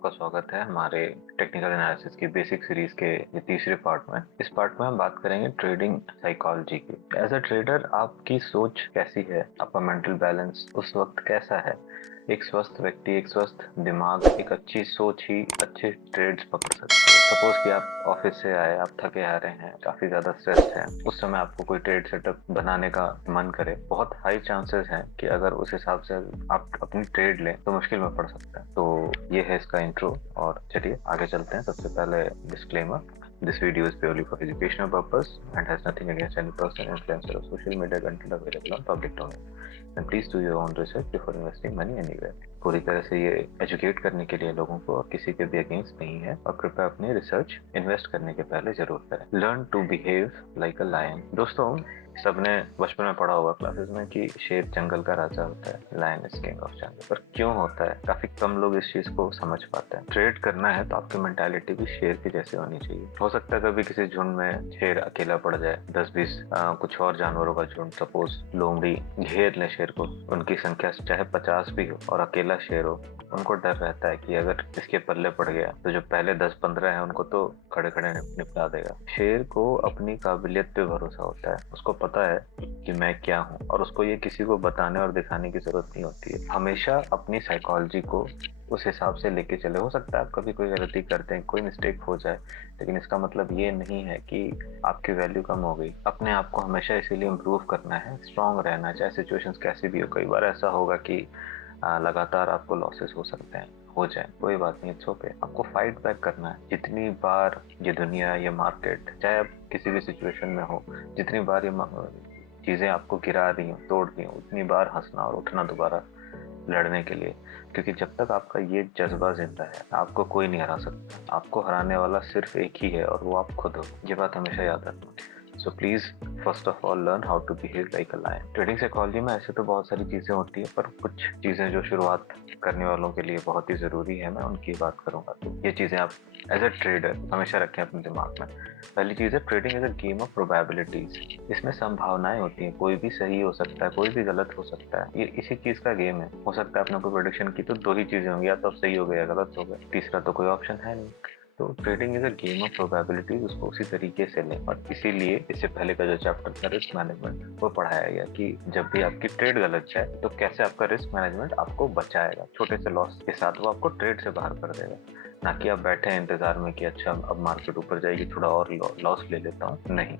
आपका स्वागत है हमारे टेक्निकल एनालिसिस की बेसिक सीरीज के ये तीसरे पार्ट में। इस पार्ट में हम बात करेंगे ट्रेडिंग साइकोलॉजी की। एज अ ट्रेडर आपकी सोच कैसी है, आपका मेंटल बैलेंस उस वक्त कैसा है। एक स्वस्थ व्यक्ति, एक स्वस्थ दिमाग, एक अच्छी सोच ही अच्छे ट्रेड्स पकड़ सकती है। सपोज कि आप ऑफिस से आए, आप थके आ रहे हैं, काफी ज्यादा स्ट्रेस्ड हैं, उस समय आपको कोई ट्रेड सेटअप बनाने का मन करे, बहुत हाई चांसेस हैं कि अगर उस हिसाब से आप अपनी ट्रेड लें तो मुश्किल में पड़ सकता है। तो ये है इसका इंट्रो और चलिए आगे चलते हैं। सबसे पहले disclaimer, this video is purely for educational purpose and has nothing against any person, influencer or social media content available on public domain. And please do your own research before investing money anywhere. पूरी तरह से ये educate करने के लिए लोगों को और किसी के भी अगेंस्ट नहीं है, और कृपया अपनी रिसर्च इन्वेस्ट करने के पहले जरूर करें। Learn to behave like a lion. दोस्तों, सबने बचपन में पढ़ा होगा क्लासेस में कि शेर जंगल का राजा होता है, लायन इज किंग ऑफ जंगल। पर क्यों होता है, काफी कम लोग इस चीज को समझ पाते हैं। ट्रेड करना है तो आपकी मेंटालिटी भी शेर की जैसी होनी चाहिए। हो सकता है कभी किसी झुंड में शेर अकेला पड़ जाए, 10-20 कुछ और जानवरों का झुंड, सपोज लोमड़ी घेर ले शेर को, उनकी संख्या चाहे 50 भी हो और अकेला शेर हो, उनको डर रहता है कि अगर इसके पल्ले पड़ गया तो जो पहले 10-15 है उनको तो खड़े खड़े निपटा देगा। शेर को अपनी काबिलियत पे भरोसा होता है, उसको पता है कि मैं क्या हूँ, और उसको ये किसी को बताने और दिखाने की जरूरत नहीं होती है। हमेशा अपनी साइकोलॉजी को उस हिसाब से लेके चले। हो सकता है आप कभी कोई गलती करते हैं, कोई मिस्टेक हो जाए, लेकिन इसका मतलब ये नहीं है कि आपकी वैल्यू कम हो गई। अपने आप को हमेशा इसीलिए इम्प्रूव करना है, स्ट्रांग रहना, चाहे सिचुएशंस कैसी भी हो। कई बार ऐसा होगा कि लगातार आपको लॉसेस हो सकते हैं, हो जाए, कोई बात नहीं, इट्स ओके। आपको फाइट बैक करना है। जितनी बार ये दुनिया, ये मार्केट, चाहे आप किसी भी सिचुएशन में हो, जितनी बार ये चीजें आपको गिरा रही हो, तोड़ रही हो, उतनी बार हंसना और उठना दोबारा लड़ने के लिए। क्योंकि जब तक आपका ये जज्बा जिंदा है, आपको कोई नहीं हरा सकता। आपको हराने वाला सिर्फ एक ही है, और वो आप खुद हो। ये बात हमेशा याद रखना। So please first of all learn how to behave like a lion. Trading psychology में ऐसे तो बहुत सारी चीजें होती है, पर कुछ चीजें जो शुरुआत करने वालों के लिए बहुत ही जरूरी है, मैं उनकी बात करूंगा। तो ये चीजें आप एज अ ट्रेडर हमेशा रखें अपने दिमाग में। पहली चीज है, trading is a game of probabilities. इसमें संभावनाएं होती हैं, कोई भी सही हो सकता है, कोई भी गलत हो सकता है। ये इसी चीज का गेम है। हो सकता है आपने कोई प्रोडिक्शन की तो दो ही चीजें होंगी, या तो सही हो गया या गलत हो गया, तीसरा तो कोई ऑप्शन है नहीं। तो trading is a game of probabilities, उसको उसी तरीके से लें। और इसीलिए इससे पहले का जो चैप्टर था रिस्क मैनेजमेंट, वो पढ़ाया गया कि जब भी आपकी ट्रेड गलत जाए तो कैसे आपका रिस्क मैनेजमेंट आपको बचाएगा। छोटे से लॉस के साथ वो आपको ट्रेड से बाहर कर देगा, ना कि आप बैठे हैं इंतजार में कि अच्छा अब मार्केट ऊपर जाएगी, थोड़ा और लॉस ले लेता हूँ। नहीं,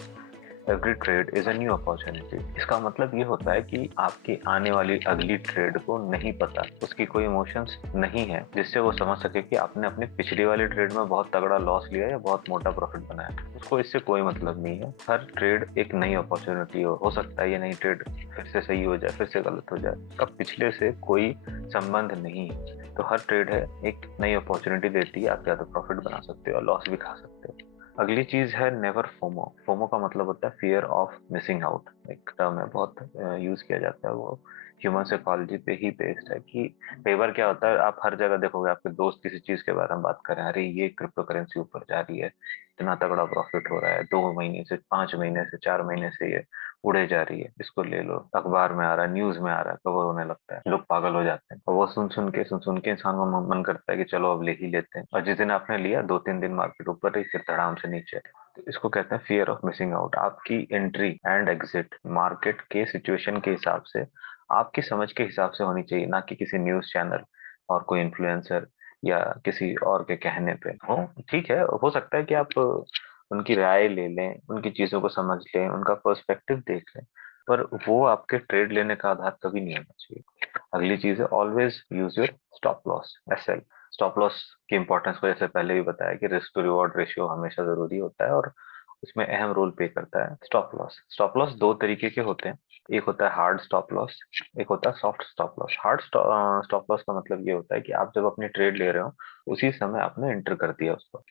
every trade is a new opportunity. इसका मतलब ये होता है कि आपकी आने वाली अगली ट्रेड को नहीं पता, उसकी कोई इमोशंस नहीं है जिससे वो समझ सके कि आपने अपनी पिछली वाली ट्रेड में बहुत तगड़ा लॉस लिया या बहुत मोटा प्रॉफिट बनाया। उसको इससे कोई मतलब नहीं है। हर ट्रेड एक नई अपॉर्चुनिटी हो सकता है ये नई ट्रेड फिर से सही हो जाए, फिर से गलत हो जाए, इसका पिछले से कोई संबंध नहीं है। तो हर ट्रेड है एक नई अपॉर्चुनिटी देती है, आप या तो प्रॉफिट बना सकते हो और लॉस भी खा सकते हो। अगली चीज है नेवर फोमो। फोमो का मतलब होता है फियर ऑफ मिसिंग आउट। एक टर्म है, बहुत यूज किया जाता है, वो ह्यूमन साइकोलॉजी पे ही बेस्ड है। कि कई बार क्या होता है, आप हर जगह देखोगे आपके दोस्त किसी चीज के बारे में बात कर रहे हैं, अरे ये क्रिप्टो करेंसी ऊपर जा रही है, इतना तगड़ा प्रॉफिट हो रहा है, 2 महीने से, 5 महीने से, 4 महीने से ये उड़े जा रही है, इसको ले लो। अखबार में आ रहा है, न्यूज में आ रहा है, कवर होने लगता है, लोग पागल हो जाते हैं। और वो सुन सुन के इंसान को मन करता है कि चलो अब ले ही लेते हैं। और जिस दिन आपने लिया, 2-3 दिन मार्केट ऊपर रही, फिर धड़ाम से नीचे। तो इसको कहते हैं फियर ऑफ मिसिंग आउट। आपकी एंट्री एंड एग्जिट मार्केट के सिचुएशन के हिसाब से, आपकी समझ के हिसाब से होनी चाहिए, ना कि किसी न्यूज चैनल और कोई इन्फ्लुएंसर या किसी और के कहने पे हो। ठीक है, हो सकता है कि आप उनकी राय ले लें, उनकी चीजों को समझ लें, उनका पर्सपेक्टिव देख लें, पर वो आपके ट्रेड लेने का आधार कभी नहीं होना चाहिए। अगली चीज है, always use your stop loss, SL. Stop loss की इंपॉर्टेंस को जैसे पहले भी बताया कि रिस्क टू रिवॉर्ड रेशियो हमेशा जरूरी होता है, और उसमें अहम रोल प्ले करता है स्टॉप लॉस। स्टॉप लॉस दो तरीके के होते हैं, एक होता है हार्ड स्टॉप लॉस, एक होता है soft stop loss. Hard stop loss का मतलब ये होता है कि आप जब अपनी ट्रेड ले रहे हो, उसी समय आपने एंटर कर दिया उसको,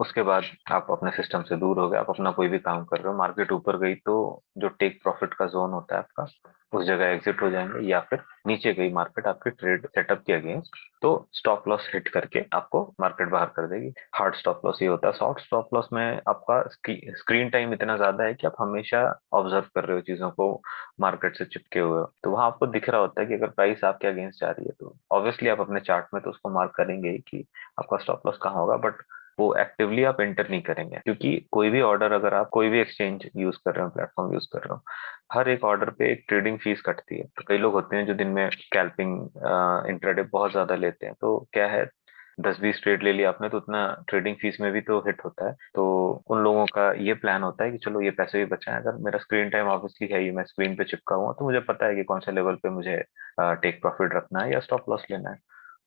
उसके बाद आप अपने सिस्टम से दूर हो गए, आप अपना कोई भी काम कर रहे हो, मार्केट ऊपर गई तो जो टेक प्रॉफिट का जोन होता है आपका, उस जगह एग्जिट हो जाएंगे, या फिर नीचे गई मार्केट आपके ट्रेड सेटअप के अगेंस्ट, तो स्टॉप लॉस हिट करके आपको मार्केट बाहर कर देगी। हार्ड स्टॉप लॉस ये होता है। सॉफ्ट स्टॉप लॉस में आपका स्क्रीन टाइम इतना ज्यादा है कि आप हमेशा ऑब्जर्व कर रहे हो चीजों को, मार्केट से चिपके हुए हो, तो वहां आपको दिख रहा होता है कि अगर प्राइस आपके अगेंस्ट जा रही है तो ऑब्वियसली आप अपने चार्ट में तो उसको मार्क करेंगे ही कि आपका स्टॉप लॉस कहाँ होगा, बट वो एक्टिवली आप एंटर नहीं करेंगे, क्योंकि कोई भी ऑर्डर, अगर आप कोई भी एक्सचेंज यूज कर रहे हो, प्लेटफॉर्म यूज कर रहे हो, हर एक ऑर्डर पे एक ट्रेडिंग फीस कटती है। तो कई लोग होते हैं जो दिन में स्कैल्पिंग इंट्राडे बहुत ज्यादा लेते हैं, तो क्या है, 10-20 ट्रेड ले लिया आपने तो उतना ट्रेडिंग फीस में भी तो हिट होता है। तो उन लोगों का ये प्लान होता है कि चलो ये पैसे भी बचाएं, अगर मेरा स्क्रीन टाइम ऑब्वियसली है ही, मैं स्क्रीन पे चिपका हुआ तो मुझे पता है कि कौन से लेवल पे मुझे टेक प्रॉफिट रखना है या स्टॉप लॉस लेना है।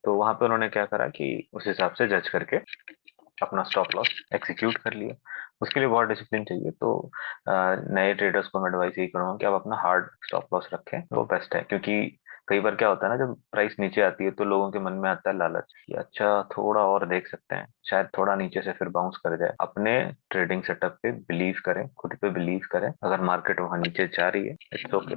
तो वहां पे उन्होंने क्या करा कि उस हिसाब से जज करके अपना स्टॉप लॉस एग्जीक्यूट कर लिया। उसके लिए बहुत डिसिप्लिन चाहिए। तो नए ट्रेडर्स को मैं एडवाइस यही करूंगा कि आप अपना हार्ड स्टॉप लॉस रखें, वो बेस्ट है। क्योंकि कई बार क्या होता है ना, जब प्राइस नीचे आती है तो लोगों के मन में आता है लालच कि अच्छा थोड़ा और देख सकते हैं, शायद थोड़ा नीचे से फिर बाउंस कर जाए। अपने ट्रेडिंग सेटअप पे बिलीव करें, खुद पे बिलीव करें। अगर मार्केट वहां नीचे जा रही है, इट्स ओके,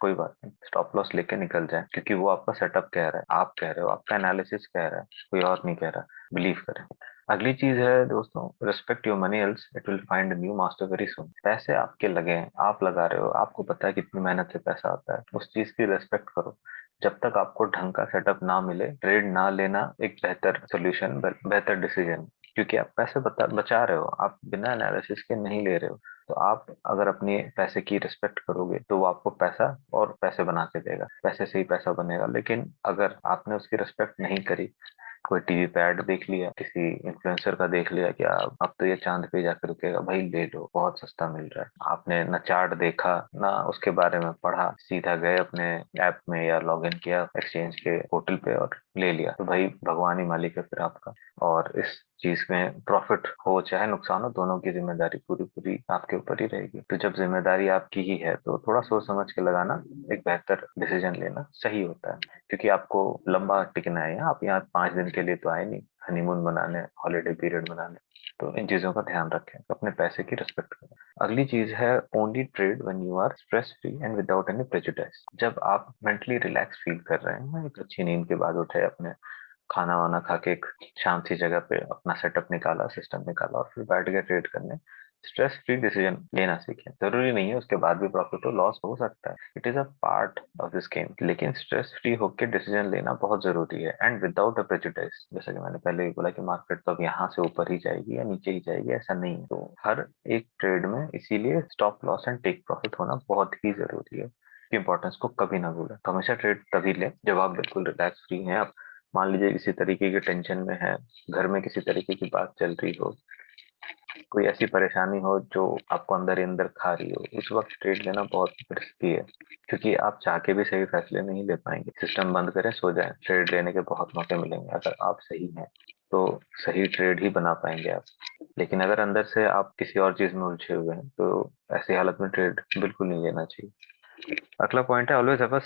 कोई बात नहीं, स्टॉप लॉस लेके निकल जाए, क्योंकि वो आपका सेटअप कह रहा है, आप कह रहे हो, आपका एनालिसिस कह रहा है, कोई और नहीं कह रहा। बिलीव करें। अगली चीज है दोस्तों, respect your money else it will find new master very soon. पैसे आपके लगे हैं, आप लगा रहे हो, आपको पता है कितनी मेहनत से पैसा आता है, उस चीज की रिस्पेक्ट करो। जब तक आपको ढंग का सेटअप ना मिले, ट्रेड ना लेना एक बेहतर सोल्यूशन, बेहतर डिसीजन। क्योंकि आप पैसे बचा रहे हो, आप बिना एनालिसिस के नहीं ले रहे हो। तो आप अगर अपने पैसे की रिस्पेक्ट करोगे तो वो आपको पैसा और पैसे बना के देगा, पैसे से ही पैसा बनेगा। लेकिन अगर आपने उसकी रिस्पेक्ट नहीं करी, कोई टीवी पे ऐड देख लिया, किसी इन्फ्लुएंसर का देख लिया कि अब तो ये चांद पे जाकर रुकेगा, भाई ले लो, बहुत सस्ता मिल रहा है। आपने ना चार्ट देखा, ना उसके बारे में पढ़ा, सीधा गए अपने ऐप में या लॉगिन किया एक्सचेंज के पोर्टल पे और ले लिया, तो भाई भगवान ही मालिक है फिर आपका। और इस चीज में प्रॉफिट हो चाहे नुकसान हो, दोनों की जिम्मेदारी पूरी पूरी आपके ऊपर ही रहेगी। तो जब जिम्मेदारी आपकी ही है तो थोड़ा सोच समझ के लगाना, एक बेहतर डिसीजन लेना सही होता है। क्योंकि आपको लंबा टिकना है यहाँ, आप यहाँ 5 दिन के लिए तो आए नहीं हनीमून मनाने, हॉलीडे पीरियड मनाने। तो इन चीजों का ध्यान रखें, अपने पैसे की रिस्पेक्ट करें। अगली चीज है, only trade when you are stress free and without any prejudice. जब आप मेंटली रिलैक्स फील कर रहे हैं, एक अच्छी नींद के बाद उठे, अपने खाना वाना खा के एक शांत सी जगह पे अपना सेटअप निकाला, सिस्टम निकाला और फिर बैठ गए ट्रेड करने, स्ट्रेस फ्री डिसीजन लेना सीखें। जरूरी नहीं है उसके बाद भी प्रॉफिट हो, लॉस हो सकता है, it is a part of this game, लेकिन स्ट्रेस फ्री होकर डिसीजन लेना बहुत जरूरी है एंड विदाउट अ प्रेजुडिस। जैसा कि मैंने पहले ही बोला कि मार्केट तो अब यहाँ से ऊपर ही जाएगी या नीचे ही जाएगी, ऐसा नहीं है। तो हर एक ट्रेड में इसीलिए stop loss and take profit होना बहुत ही जरूरी है। की इंपॉर्टेंस को कभी ना भूलें। तो हमेशा ट्रेड तभी लें जब आप बिल्कुल रिलैक्स फ्री हैं। आप मान लीजिए किसी तरीके की टेंशन में है, घर में किसी तरीके की बात चल रही हो, कोई ऐसी परेशानी हो जो आपको अंदर ही अंदर खा रही हो, उस वक्त ट्रेड लेना बहुत रिस्की है। क्योंकि आप चाह के भी सही फैसले नहीं ले पाएंगे। सिस्टम बंद करें, सो जाएं, ट्रेड लेने के बहुत मौके मिलेंगे। अगर आप सही हैं तो सही ट्रेड ही बना पाएंगे आप। लेकिन अगर अंदर से आप किसी और चीज में उलझे हुए हैं तो ऐसी हालत में ट्रेड बिल्कुल नहीं लेना चाहिए। अगला पॉइंट है, always have a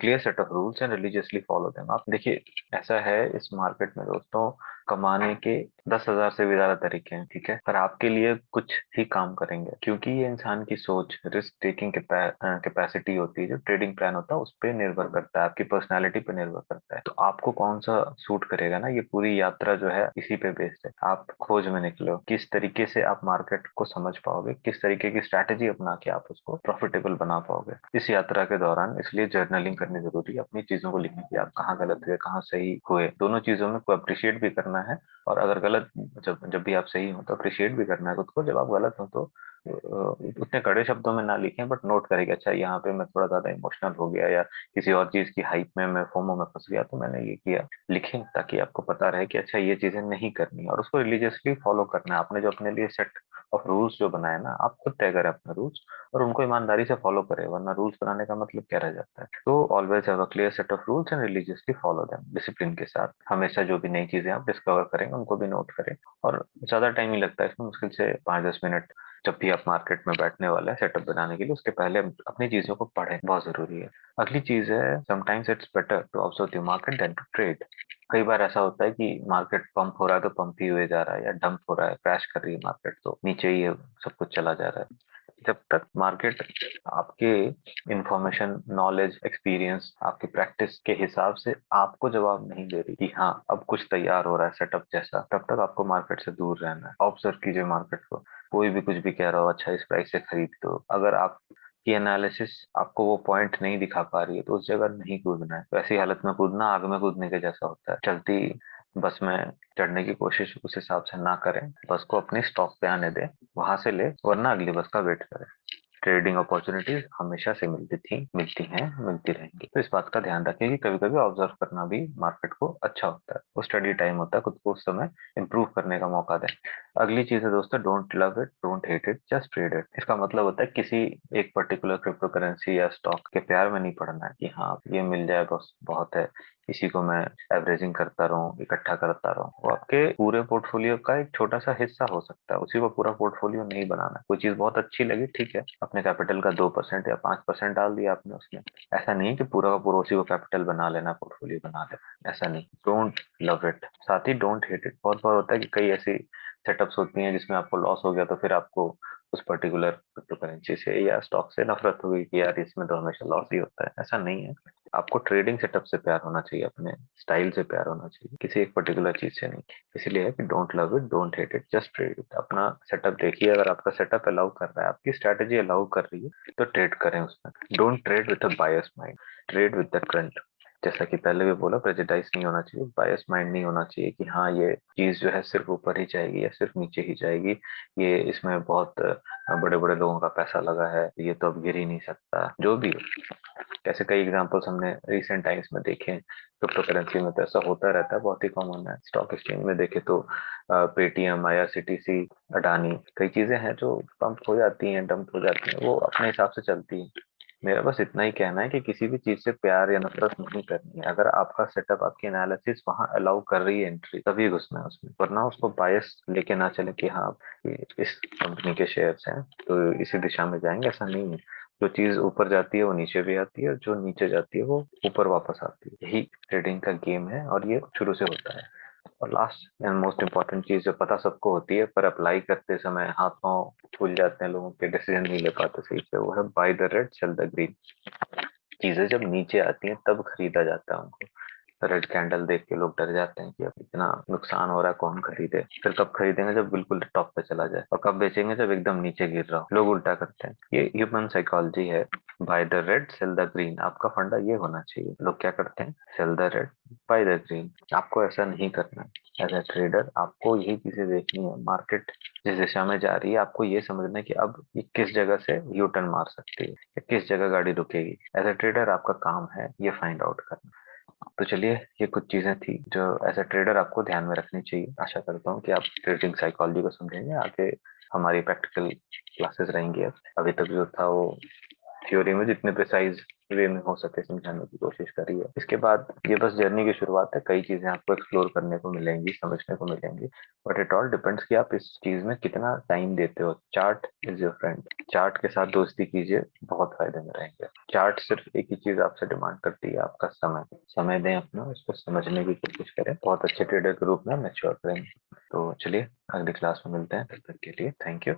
clear set of rules and religiously follow them. आप देखिए, ऐसा है इस मार्केट में दोस्तों, कमाने के 10,000 से भी ज्यादा तरीके हैं, ठीक है, पर आपके लिए कुछ ही काम करेंगे, क्योंकि ये इंसान की सोच, रिस्क टेकिंग कैपेसिटी होती है, जो ट्रेडिंग प्लान होता है उस पर निर्भर करता है, आपकी पर्सनैलिटी पे निर्भर करता है। तो आपको कौन सा सूट करेगा ना, ये पूरी यात्रा जो है इसी पे बेस्ड है। आप खोज में निकलो, किस तरीके से आप मार्केट को समझ पाओगे, किस तरीके की स्ट्रैटेजी अपना के आप उसको प्रॉफिटेबल बना पाओगे इस यात्रा के दौरान। इसलिए जर्नलिंग करनी जरूरी है, अपनी चीजों को लिखने की, आप कहाँ गलत हुए, कहाँ सही हुए, दोनों चीजों में को अप्रिशिएट भी करना है। और अगर गलत, जब जब भी आप सही हो तो अप्रिशिएट भी करना है खुद को, जब आप गलत हो तो उतने कड़े शब्दों में ना लिखें, बट नोट करें कि अच्छा यहाँ पे मैं थोड़ा ज्यादा इमोशनल हो गया, या किसी और चीज की हाइप में मैं फोमो में फंस गया तो मैंने ये किया। लिखें ताकि आपको पता रहे कि अच्छा ये चीजें नहीं करनी है, और उसको रिलीजियसली फॉलो करना है। आपने जो अपने लिए सेट ऑफ रूल्स जो बनाए ना, आप खुद तय करें अपने रूल्स और उनको ईमानदारी से फॉलो करें, वरना रूल्स बनाने का मतलब क्या रह जाता है। तो always have a clear set of rules and religiously follow them, discipline के साथ। हमेशा जो भी नई चीजें आप डिस्कवर करेंगे उनको भी नोट करें। और ज्यादा टाइम ही लगता है इसमें, मुश्किल से 5-10 मिनट। जब भी आप मार्केट में बैठने वाले हैं सेटअप बनाने के लिए, उसके पहले अपनी चीजों को पढ़ें, बहुत जरूरी है। अगली चीज है, sometimes it's better to observe the market than to trade. कई बार ऐसा होता है कि मार्केट पंप हो रहा है तो पंप ही हुए जा रहा है, या डंप हो रहा है, क्रैश कर रही है मार्केट तो नीचे ही सब कुछ चला जा रहा है। जब तक मार्केट आपके इंफॉर्मेशन, नॉलेज, एक्सपीरियंस, आपकी प्रैक्टिस के हिसाब से आपको जवाब नहीं दे रही कि हाँ अब कुछ तैयार हो रहा है सेटअप जैसा, तब तक आपको मार्केट से दूर रहना है। ऑब्जर्व कीजिए मार्केट को, कोई भी कुछ भी कह रहा हो, अच्छा इस प्राइस से खरीद दो, अगर आप की एनालिसिस आपको वो पॉइंट नहीं दिखा पा रही है तो उस जगह नहीं कूदना है। वैसी हालत में कूदना आग में कूदने के जैसा होता है। चलती बस में चढ़ने की कोशिश उस हिसाब से ना करें, बस को अपनी स्टॉप पे आने दें, वहां से ले, वरना अगली बस का वेट करें। ट्रेडिंग अपॉर्चुनिटीज हमेशा से मिलती थी, मिलती हैं, मिलती रहेंगी। तो इस बात का ध्यान रखें कि कभी कभी ऑब्जर्व करना भी मार्केट को अच्छा होता है, वो स्टडी टाइम होता है, खुद को उस समय इंप्रूव करने का मौका दें। अगली चीज है दोस्तों, don't love it, don't hate it, just trade it. इसका मतलब होता है किसी एक पर्टिकुलर क्रिप्टो करेंसी या स्टॉक के प्यार में नहीं पड़ना है कि हाँ ये मिल जाए बस बहुत है, इसी को मैं एवरेजिंग करता रहूं, इकट्ठा करता रहूं। वो आपके पूरे पोर्टफोलियो का एक छोटा सा हिस्सा हो सकता है, उसी को पूरा पोर्टफोलियो नहीं बनाना है। कोई चीज बहुत अच्छी लगी, ठीक है, अपने कैपिटल का 2% या 5% डाल दिया आपने उसमें। ऐसा नहीं है कि पूरा का पूरा उसी को कैपिटल बना लेना, पोर्टफोलियो बना लेना, ऐसा नहीं। डोंट लव इट, साथ ही डोंट हेट इट। बहुत बार होता है कि कई ऐसी सेटअप्स होती हैं जिसमें आपको लॉस हो गया तो फिर आपको उस पर्टिकुलर क्रिप्टो करेंसी से या स्टॉक से नफरत हो गई कि यार इसमें तो हमेशा लॉस ही होता है। ऐसा नहीं है। आपको ट्रेडिंग सेटअप से प्यार होना चाहिए, अपने स्टाइल से प्यार होना चाहिए, किसी एक पर्टिकुलर चीज से नहीं। इसीलिए है कि don't love it, don't hate it, just trade it. अपना सेटअप देखिए, अगर आपका सेटअप अलाउ कर रहा है, आपकी स्ट्रेटेजी अलाउ कर रही है तो ट्रेड करें उसमें। Don't trade with a bias mind, trade with the trend. जैसा कि पहले भी बोला, प्रेजुडाइज नहीं होना चाहिए, बायस माइंड नहीं होना चाहिए कि हाँ ये चीज जो है सिर्फ ऊपर ही जाएगी या सिर्फ नीचे ही जाएगी, ये इसमें बहुत बड़े बड़े लोगों का पैसा लगा है, ये तो अब गिर ही नहीं सकता। जो भी हो, ऐसे कई एग्जांपल्स हमने रिसेंट टाइम्स में देखे हैं। क्रिप्टो करेंसी में तो ऐसा होता रहता है, बहुत ही कॉमन है। स्टॉक एक्सचेंज में देखे तो पेटीएम, आईआरसीटीसी, अडानी, कई चीजें हैं जो पंप हो जाती हैं, डंप हो जाती हैं, वो अपने हिसाब से चलती हैं। मेरा बस इतना ही कहना है कि किसी भी चीज से प्यार या नफरत नहीं करनी है। अगर आपका सेटअप, आपकी एनालिसिस वहां अलाउ कर रही है एंट्री, तभी घुसना है उसमें, वरना उसको बायस लेके ना चले कि हाँ ये इस कंपनी के शेयर्स हैं तो इसी दिशा में जाएंगे, ऐसा नहीं है। जो चीज ऊपर जाती है वो नीचे भी आती है, और जो नीचे जाती है वो ऊपर वापस आती है। यही ट्रेडिंग का गेम है और ये शुरू से होता है। और लास्ट एंड मोस्ट इम्पोर्टेंट चीज जो पता सबको होती है पर अप्लाई करते समय हाथ पांव फूल जाते हैं लोगों के, डिसीजन नहीं ले पाते सही से, वो है buy the red sell the green. चीजें जब नीचे आती हैं तब खरीदा जाता है उनको। रेड कैंडल देख के लोग डर जाते हैं कि अब इतना नुकसान हो रहा है, कौन खरीदे। फिर कब खरीदेंगे? जब बिल्कुल टॉप पे चला जाए। और कब बेचेंगे? जब एकदम नीचे गिर रहा हो। लोग उल्टा करते हैं, ये ह्यूमन साइकोलॉजी है। Buy the red sell the green, आपका फंडा ये होना चाहिए। लोग क्या करते हैं? Sell the red, buy the green. आपको ऐसा नहीं करना है। एज ए ट्रेडर आपको यही चीजें देखनी है। मार्केट जिस दिशा में जा रही है, आपको ये समझना है कि अब ये किस जगह से यू टर्न मार सकती है, या किस जगह गाड़ी रुकेगी। एज ए ट्रेडर आपका काम है ये फाइंड आउट करना। तो चलिए, ये कुछ चीजें थी जो एज अ ट्रेडर आपको ध्यान में रखनी चाहिए। आशा करता हूँ कि आप ट्रेडिंग साइकोलॉजी को समझेंगे। आगे हमारी प्रैक्टिकल क्लासेस रहेंगी। अब अभी तक जो था वो थ्योरी में जितने प्रिसाइज वे में हो सके समझाने की कोशिश करी है। इसके बाद ये बस जर्नी की शुरुआत है। कई चीजें आपको एक्सप्लोर करने को मिलेंगी, समझने को मिलेंगी, बट इट ऑल डिपेंड्स कि आप इस चीज में कितना टाइम देते हो। Chart is your friend, chart के साथ दोस्ती कीजिए, बहुत फायदे में रहेंगे। चार्ट सिर्फ एक ही चीज आपसे डिमांड करती है, आपका समय। समय दें अपना, इसको समझने की कोशिश करें, बहुत अच्छे ट्रेडर के रूप में मैच्योर करेंगे। तो चलिए, अगली क्लास में मिलते हैं, तब तक के लिए थैंक यू।